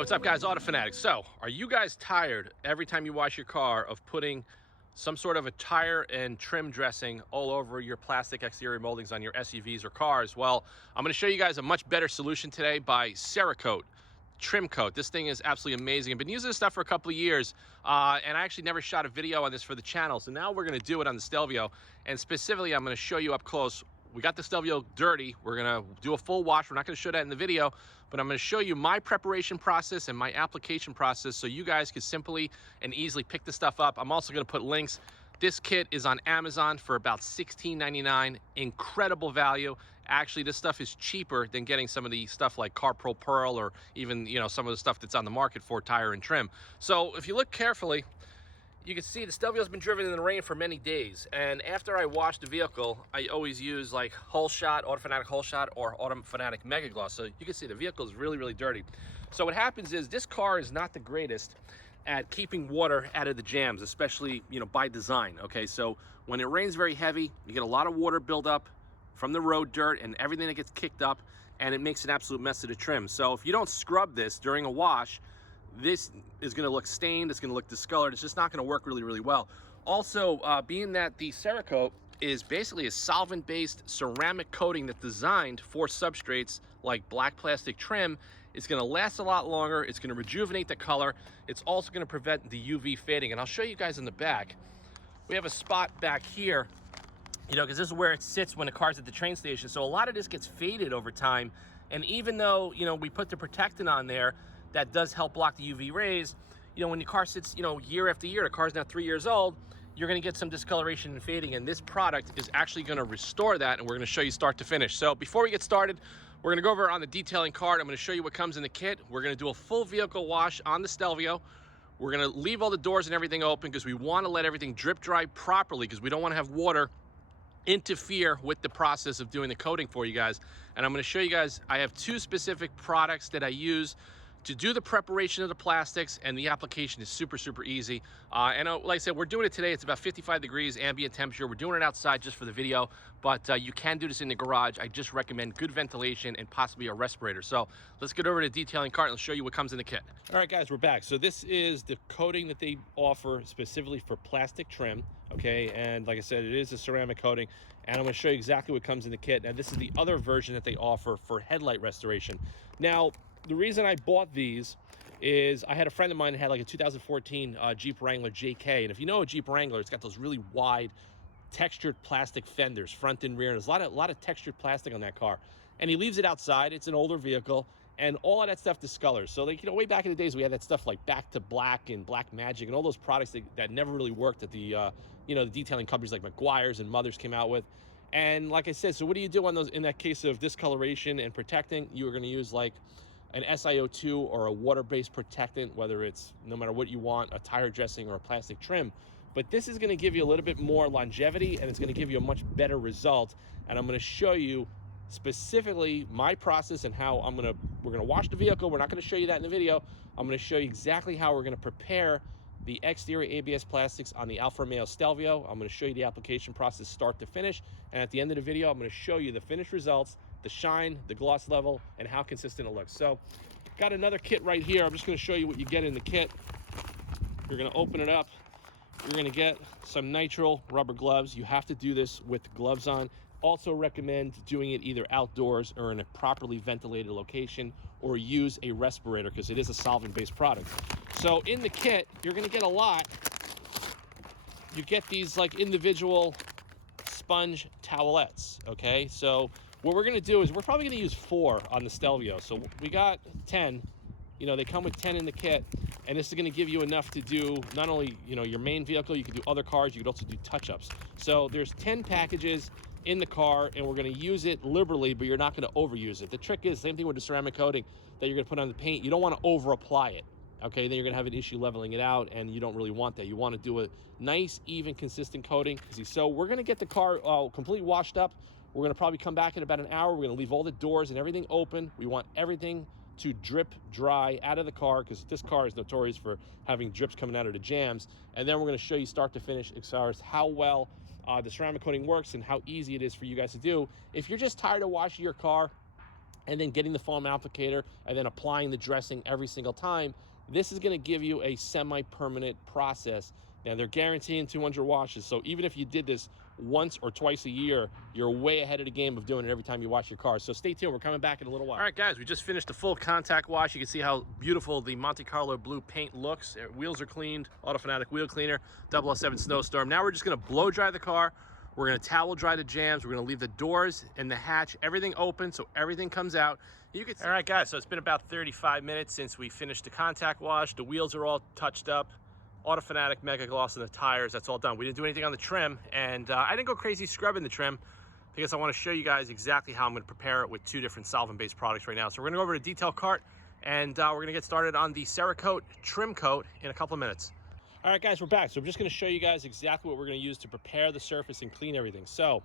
What's up, guys? Auto Fanatics. So, are you guys tired every time you wash your car of putting some sort of a tire and trim dressing all over your plastic exterior moldings on your SUVs or cars? Well, I'm going to show you guys a much better solution today by Cerakote Trim Coat. This thing is absolutely amazing. I've been using this stuff for a couple of years, and I actually never shot a video on this for the channel. So now we're going to do it on the Stelvio, and specifically, I'm going to show you up close. We got the Stelvio dirty. We're gonna do a full wash. We're not gonna show that in the video, but I'm gonna show you my preparation process and my application process so you guys can simply and easily pick the stuff up. I'm also gonna put links. This kit is on Amazon for about $16.99. Incredible value. Actually, this stuff is cheaper than getting some of the stuff like CarPro Pearl or even, some of the stuff that's on the market for tire and trim. So if you look carefully, you can see the Stelvio's been driven in the rain for many days, and after I wash the vehicle, I always use like Whole Shot, Auto Fanatic Whole Shot, or Auto Fanatic Mega Gloss. So you can see the vehicle is really, really dirty. So what happens is this car is not the greatest at keeping water out of the jams, especially by design. Okay, so when it rains very heavy, you get a lot of water buildup from the road dirt and everything that gets kicked up, and it makes an absolute mess of the trim. So if you don't scrub this during a wash, this is going to look stained, it's going to look discolored, it's just not going to work really, really well. Also, being that the Cerakote is basically a solvent-based ceramic coating that's designed for substrates like black plastic trim, it's going to last a lot longer, it's going to rejuvenate the color, it's also going to prevent the UV fading. And I'll show you guys in the back. We have a spot back here, because this is where it sits when the car's at the train station. So a lot of this gets faded over time, and even though, we put the protectant on there, that does help block the UV rays. When your car sits, year after year, the car's now 3 years old, you're gonna get some discoloration and fading, and this product is actually gonna restore that, and we're gonna show you start to finish. So before we get started, we're gonna go over on the detailing card. I'm gonna show you what comes in the kit. We're gonna do a full vehicle wash on the Stelvio. We're gonna leave all the doors and everything open because we wanna let everything drip dry properly, because we don't wanna have water interfere with the process of doing the coating for you guys. And I'm gonna show you guys, I have two specific products that I use to do the preparation of the plastics, and the application is super, super easy. And like I said, we're doing it today. It's about 55 degrees ambient temperature. We're doing it outside just for the video, but you can do this in the garage. I just recommend good ventilation and possibly a respirator. So let's get over to the detailing cart and I'll show you what comes in the kit. All right, guys, we're back. So this is the coating that they offer specifically for plastic trim, okay? And like I said, it is a ceramic coating, and I'm gonna show you exactly what comes in the kit. Now, this is the other version that they offer for headlight restoration. Now, the reason I bought these is I had a friend of mine that had like a 2014 Jeep Wrangler JK. And if you know a Jeep Wrangler, it's got those really wide textured plastic fenders, front and rear. And there's a lot of textured plastic on that car. And he leaves it outside. It's an older vehicle, and all of that stuff discolors. So like, way back in the days, we had that stuff like Back to Black and Black Magic and all those products that never really worked that the detailing companies like McGuire's and Mothers came out with. And like I said, so what do you do on those in that case of discoloration and protecting? You are going to use like an SiO2 or a water-based protectant, whether it's, no matter what you want, a tire dressing or a plastic trim. But this is going to give you a little bit more longevity, and it's going to give you a much better result. And I'm going to show you specifically my process and how we're going to wash the vehicle. We're not going to show you that in the video. I'm going to show you exactly how we're going to prepare the exterior ABS plastics on the Alfa Romeo Stelvio. I'm going to show you the application process start to finish. And at the end of the video, I'm going to show you the finished results, the shine, the gloss level, and how consistent it looks. So got another kit right here. I'm just going to show you what you get in the kit. You're going to open it up. You're going to get some nitrile rubber gloves. You have to do this with gloves on. Also recommend doing it either outdoors or in a properly ventilated location, or use a respirator because it is a solvent-based product. So in the kit, you're going to get a lot. You get these like individual sponge towelettes, okay? So what we're going to do is we're probably going to use 4 on the Stelvio. So we got 10. They come with 10 in the kit, and this is going to give you enough to do not only, your main vehicle, you can do other cars, you could also do touch-ups. So there's 10 packages in the car, and we're going to use it liberally, but you're not going to overuse it. The trick is, same thing with the ceramic coating that you're going to put on the paint, you don't want to over-apply it. Okay, then you're going to have an issue leveling it out, and you don't really want that. You want to do a nice, even, consistent coating. So we're going to get the car completely washed up. We're going to probably come back in about an hour. We're going to leave all the doors and everything open. We want everything to drip dry out of the car, because this car is notorious for having drips coming out of the jams. And then we're going to show you start to finish as far as how well the ceramic coating works and how easy it is for you guys to do. If you're just tired of washing your car, and then getting the foam applicator and then applying the dressing every single time, this is going to give you a semi-permanent process. Now, they're guaranteeing 200 washes, so even if you did this once or twice a year, you're way ahead of the game of doing it every time you wash your car. So stay tuned, we're coming back in a little while. All right, guys, we just finished the full contact wash. You can see how beautiful the Monte Carlo blue paint looks. Wheels are cleaned, Autofanatic wheel cleaner, 007 snowstorm. Now we're just going to blow dry the car. We're going to towel dry the jams. We're going to leave the doors and the hatch, everything open so everything comes out. You can see. All right, guys, so it's been about 35 minutes since we finished the contact wash. The wheels are all touched up. Autofanatic Mega Gloss on the tires, that's all done. We didn't do anything on the trim, and I didn't go crazy scrubbing the trim because I want to show you guys exactly how I'm going to prepare it with 2 different solvent-based products right now. So we're going to go over to detail cart, and we're going to get started on the Cerakote trim coat in a couple of minutes. All right, guys, we're back. So I'm just going to show you guys exactly what we're going to use to prepare the surface and clean everything. So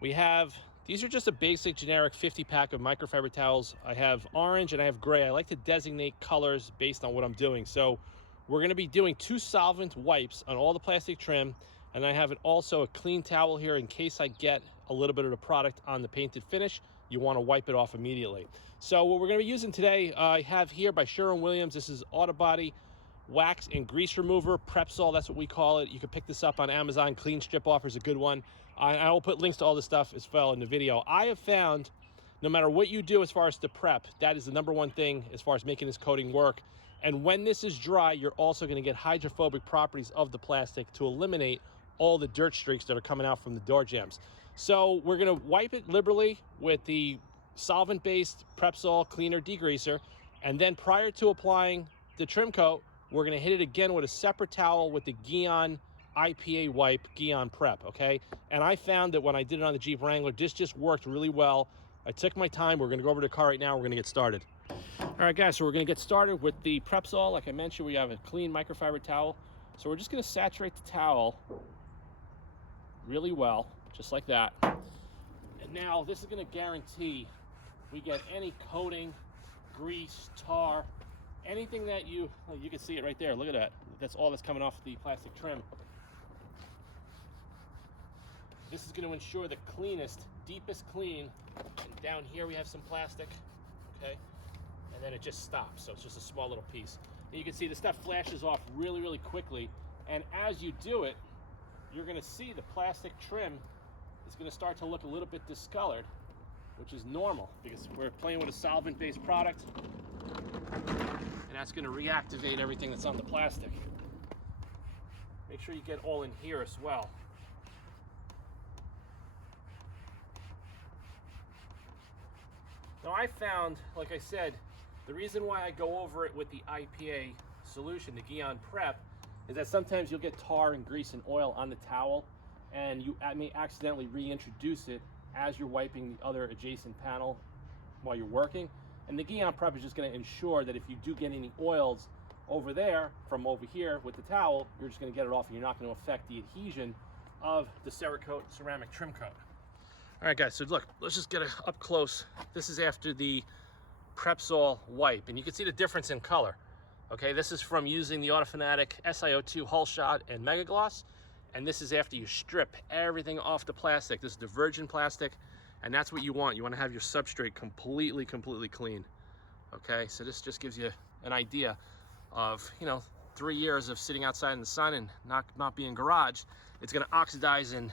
we have, these are just a basic generic 50 pack of microfiber towels. I have orange and I have gray. I like to designate colors based on what I'm doing. So we're going to be doing 2 solvent wipes on all the plastic trim, and I have also a clean towel here in case I get a little bit of the product on the painted finish. You want to wipe it off immediately. So what we're going to be using today, I have here by Sherwin-Williams. This is Autobody wax and grease remover, Prepsol, that's what we call it. You can pick this up on Amazon. Clean Strip offers a good one. I will put links to all this stuff as well in the video. I have found no matter what you do as far as the prep, that is the #1 thing as far as making this coating work. And when this is dry, you're also going to get hydrophobic properties of the plastic to eliminate all the dirt streaks that are coming out from the door jambs. So we're going to wipe it liberally with the solvent-based Prepsol cleaner degreaser, and then prior to applying the trim coat, we're going to hit it again with a separate towel with the Gyeon IPA wipe, Gyeon Prep, okay? And I found that when I did it on the Jeep Wrangler, this just worked really well. I took my time. We're going to go over to the car right now. We're going to get started. All right, guys, so we're going to get started with the Prepsol. Like I mentioned, we have a clean microfiber towel. So we're just going to saturate the towel really well, just like that. And now this is going to guarantee we get any coating, grease, tar, anything that you can see it right there. Look at that. That's all that's coming off the plastic trim. This is going to ensure the cleanest, deepest clean. And down here we have some plastic, okay? And then it just stops, so it's just a small little piece. And you can see the stuff flashes off really, really quickly. And as you do it, you're going to see the plastic trim is going to start to look a little bit discolored, which is normal because we're playing with a solvent-based product. And that's going to reactivate everything that's on the plastic. Make sure you get all in here as well. Now I found, like I said, the reason why I go over it with the IPA solution, the Gyeon Prep, is that sometimes you'll get tar and grease and oil on the towel, and you may accidentally reintroduce it as you're wiping the other adjacent panel while you're working. And the Gyeon Prep is just going to ensure that if you do get any oils over there from over here with the towel, you're just going to get it off and you're not going to affect the adhesion of the Cerakote ceramic trim coat. All right, guys, so look, let's just get it up close. This is after the Prepsol wipe, and you can see the difference in color. Okay, this is from using the Autofanatic SiO2 Hull Shot and Mega Gloss, and this is after you strip everything off the plastic. This is the virgin plastic, and that's what you want. You want to have your substrate completely clean. Okay, so this just gives you an idea of, 3 years of sitting outside in the sun and not being garaged. It's going to oxidize and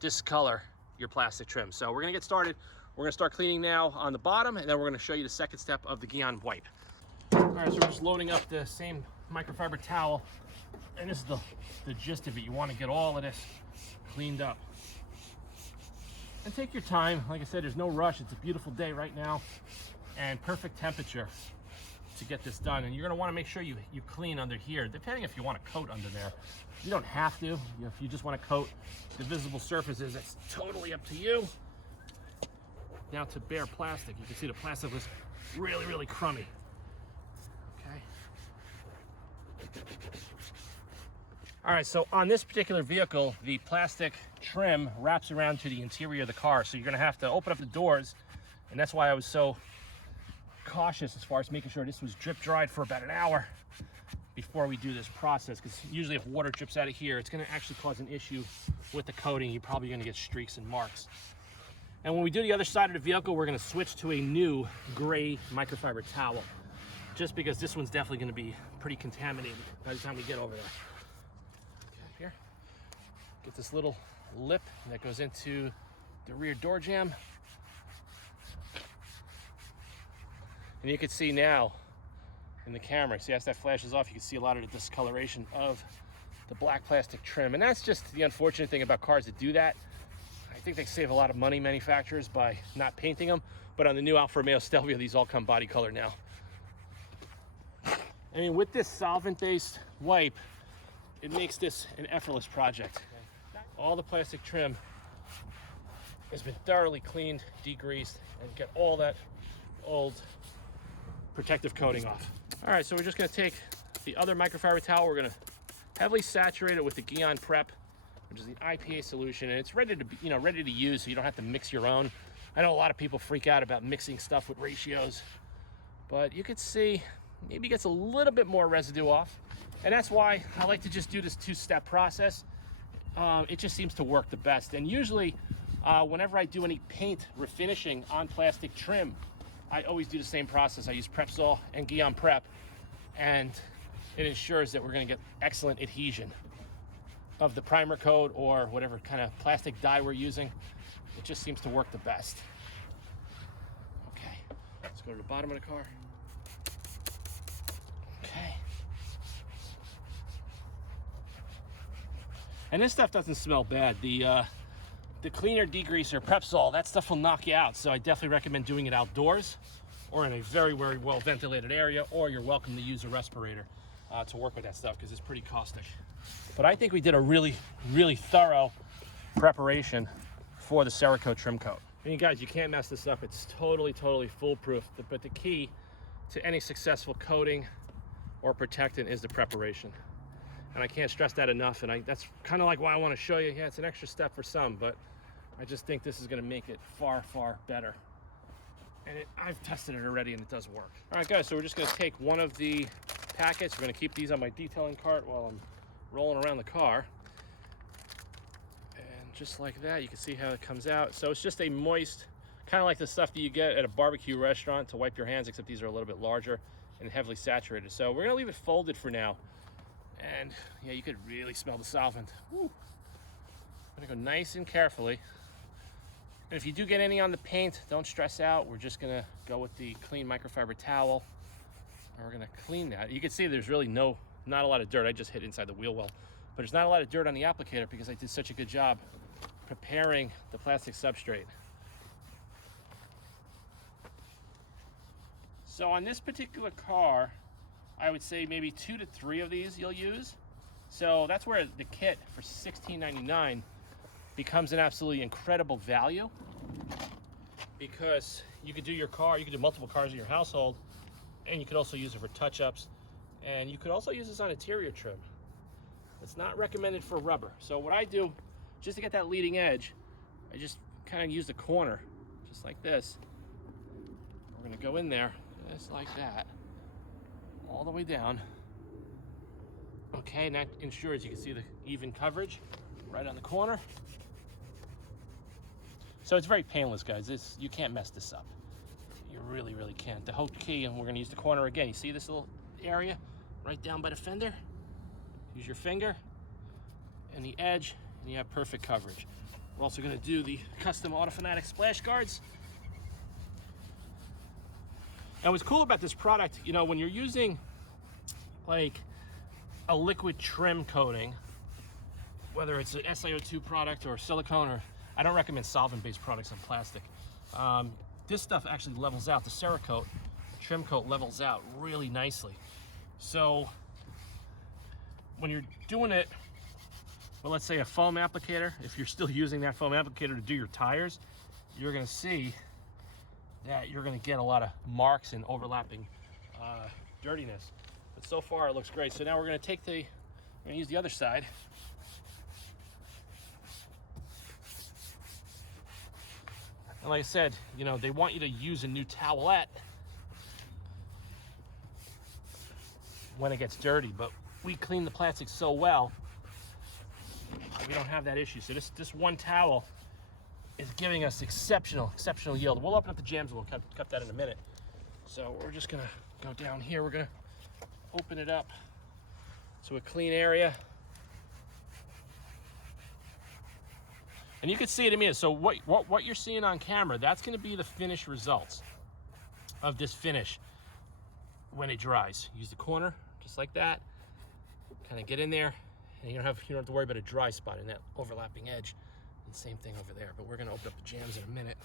discolor your plastic trim. So we're going to get started. We're going to start cleaning now on the bottom, and then we're going to show you the second step of the Gyeon wipe. All right, so we're just loading up the same microfiber towel, and this is the gist of it. You want to get all of this cleaned up. And take your time. Like I said, there's no rush. It's a beautiful day right now, and perfect temperature to get this done. And you're going to want to make sure you clean under here, depending if you want to coat under there. You don't have to. If you just want to coat the visible surfaces, it's totally up to you. Now to bare plastic, you can see the plastic was really crummy. Okay. All right, so on this particular vehicle, the plastic trim wraps around to the interior of the car. So you're going to have to open up the doors, and that's why I was so cautious as far as making sure this was drip dried for about an hour before we do this process, because usually if water drips out of here, it's going to actually cause an issue with the coating. You're probably going to get streaks and marks. And when we do the other side of the vehicle, we're gonna switch to a new gray microfiber towel, just because this one's definitely gonna be pretty contaminated by the time we get over there. Okay, here, get this little lip that goes into the rear door jamb. And you can see now in the camera, see as that flashes off, you can see a lot of the discoloration of the black plastic trim. And that's just the unfortunate thing about cars that do that. I think they save a lot of money, manufacturers, by not painting them. But on the new Alfa Romeo Stelvio, these all come body color now. I mean, with this solvent-based wipe, it makes this an effortless project. All the plastic trim has been thoroughly cleaned, degreased, and get all that old protective coating off. All right, so we're just gonna take the other microfiber towel. We're gonna heavily saturate it with the Gion Prep, which is the IPA solution, and it's ready to be, ready to use, so you don't have to mix your own. I know a lot of people freak out about mixing stuff with ratios, but you could see maybe gets a little bit more residue off, and that's why I like to just do this two-step process. It just seems to work the best. And usually, whenever I do any paint refinishing on plastic trim, I always do the same process. I use Prepsol and Gion Prep, and it ensures that we're gonna get excellent adhesion of the primer coat or whatever kind of plastic dye we're using. It just seems to work the best. Okay, let's go to the bottom of the car. Okay. And this stuff doesn't smell bad. The cleaner degreaser, Prepsol, that stuff will knock you out. So I definitely recommend doing it outdoors or in a very, very well ventilated area, or you're welcome to use a respirator to work with that stuff, because it's pretty caustic. But I think we did a really, really thorough preparation for the Cerakote trim coat. I mean, guys, you can't mess this up. It's totally, totally foolproof. But the key to any successful coating or protectant is the preparation. And I can't stress that enough. And that's kind of like why I want to show you. Yeah, it's an extra step for some, but I just think this is going to make it far, far better. And I've tested it already, and it does work. All right, guys, so we're just going to take one of the packets. We're going to keep these on my detailing cart while I'm rolling around the car. And just like that, you can see how it comes out. So it's just a moist, kind of like the stuff that you get at a barbecue restaurant to wipe your hands, except these are a little bit larger and heavily saturated. So we're going to leave it folded for now. And yeah, you could really smell the solvent. Woo. I'm gonna go nice and carefully. And if you do get any on the paint, don't stress out. We're just gonna go with the clean microfiber towel, and we're gonna clean that. You can see there's really not a lot of dirt. I just hit inside the wheel well, but there's not a lot of dirt on the applicator because I did such a good job preparing the plastic substrate. So on this particular car, I would say maybe 2 to 3 of these you'll use. So that's where the kit for $16.99 becomes an absolutely incredible value, because you could do your car, you could do multiple cars in your household, and you could also use it for touch-ups, and you could also use this on interior trim. It's not recommended for rubber. So what I do, just to get that leading edge, I just kind of use the corner, just like this. We're gonna go in there, just like that, all the way down. Okay, and that ensures you can see the even coverage right on the corner. So it's very painless, guys. You can't mess this up. You really, really can't. The whole key, and we're gonna use the corner again. You see this little area right down by the fender? Use your finger and the edge, and you have perfect coverage. We're also gonna do the custom Autofanatic splash guards. And what's cool about this product, when you're using like a liquid trim coating, whether it's an SiO2 product or silicone, or I don't recommend solvent-based products on plastic. This stuff actually levels out. The Cerakote trim coat levels out really nicely. So when you're doing it, well, let's say a foam applicator, if you're still using that foam applicator to do your tires, you're gonna see that you're gonna get a lot of marks and overlapping dirtiness. But so far it looks great. So now we're gonna use the other side. And like I said, they want you to use a new towelette when it gets dirty, but we clean the plastic so well, we don't have that issue. So this one towel is giving us exceptional yield. We'll open up the jams and we'll cut that in a minute. So we're just gonna go down here. We're gonna open it up to a clean area. And you can see it in a minute. So what you're seeing on camera, that's gonna be the finished results of this finish when it dries. Use the corner, just like that. Kind of get in there, and you don't have to worry about a dry spot in that overlapping edge. And same thing over there, but we're gonna open up the jams in a minute.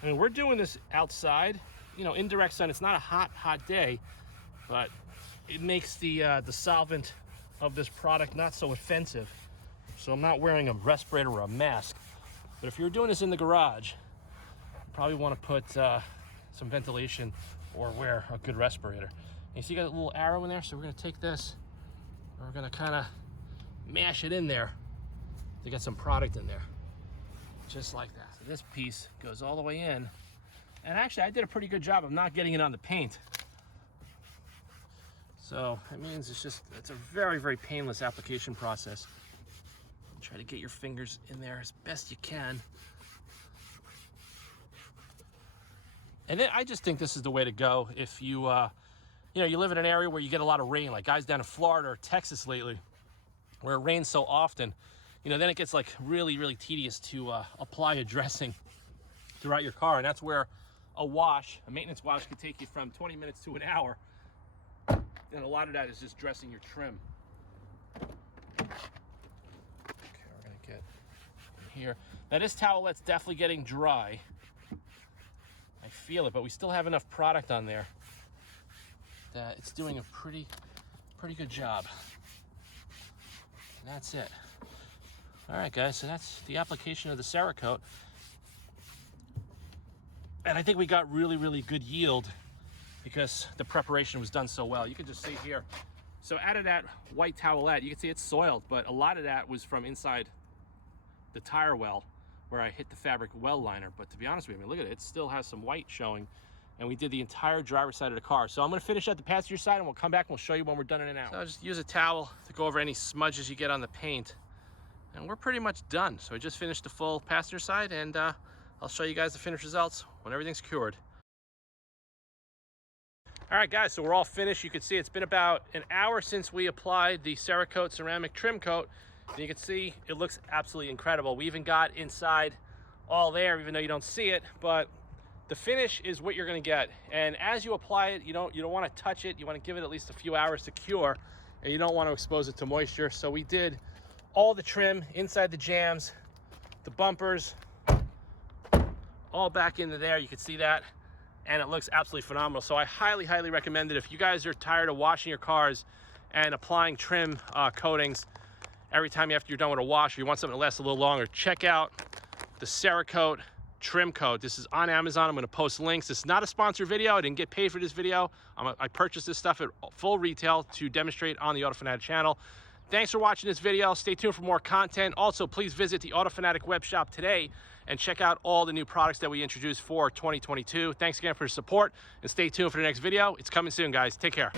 I mean, we're doing this outside, you know, in direct sun. It's not a hot day, but it makes the solvent of this product not so offensive. So I'm not wearing a respirator or a mask. But if you're doing this in the garage, you probably want to put some ventilation or wear a good respirator. And you see, you got a little arrow in there, so we're gonna take this and we're gonna kind of mash it in there to get some product in there, just like that. So this piece goes all the way in, and actually I did a pretty good job of not getting it on the paint. So it means it's a very painless application process. Try to get your fingers in there as best you can. And then I just think this is the way to go if you you live in an area where you get a lot of rain, like guys down in Florida or Texas lately, where it rains so often. Then it gets like really tedious to apply a dressing throughout your car, and that's where a maintenance wash could take you from 20 minutes to an hour. And a lot of that is just dressing your trim. Okay, we're gonna get in here. Now this towelette's definitely getting dry. I feel it, but we still have enough product on there that it's doing a pretty good job. And that's it. All right, guys, so that's the application of the Cerakote. And I think we got really good yield because the preparation was done so well. You can just see here. So out of that white towelette, you can see it's soiled, but a lot of that was from inside the tire well where I hit the fabric well liner. But to be honest with you, look at it, it still has some white showing, and we did the entire driver's side of the car. So I'm gonna finish at the passenger side and we'll come back and we'll show you when we're done in an hour. So I'll just use a towel to go over any smudges you get on the paint. And we're pretty much done. So I just finished the full passenger side, and I'll show you guys the finished results when everything's cured. All right, guys, so we're all finished. You can see it's been about an hour since we applied the Cerakote ceramic trim coat. And you can see it looks absolutely incredible. We even got inside all there, even though you don't see it, but the finish is what you're gonna get. And as you apply it, you don't wanna touch it. You wanna give it at least a few hours to cure, and you don't wanna expose it to moisture. So we did all the trim inside the jams, the bumpers, all back into there. You can see that, and it looks absolutely phenomenal. So I highly recommend it. If you guys are tired of washing your cars and applying trim coatings every time after you're done with a wash, or you want something to last a little longer, check out the Cerakote trim coat. This is on Amazon. I'm going to post links. This is not a sponsored video. I didn't get paid for this video. I purchased this stuff at full retail to demonstrate on the Auto Fanatic channel. Thanks for watching this video. Stay tuned for more content. Also, please visit the Auto Fanatic web shop today and check out all the new products that we introduced for 2022. Thanks again for your support, and stay tuned for the next video. It's coming soon, guys. Take care.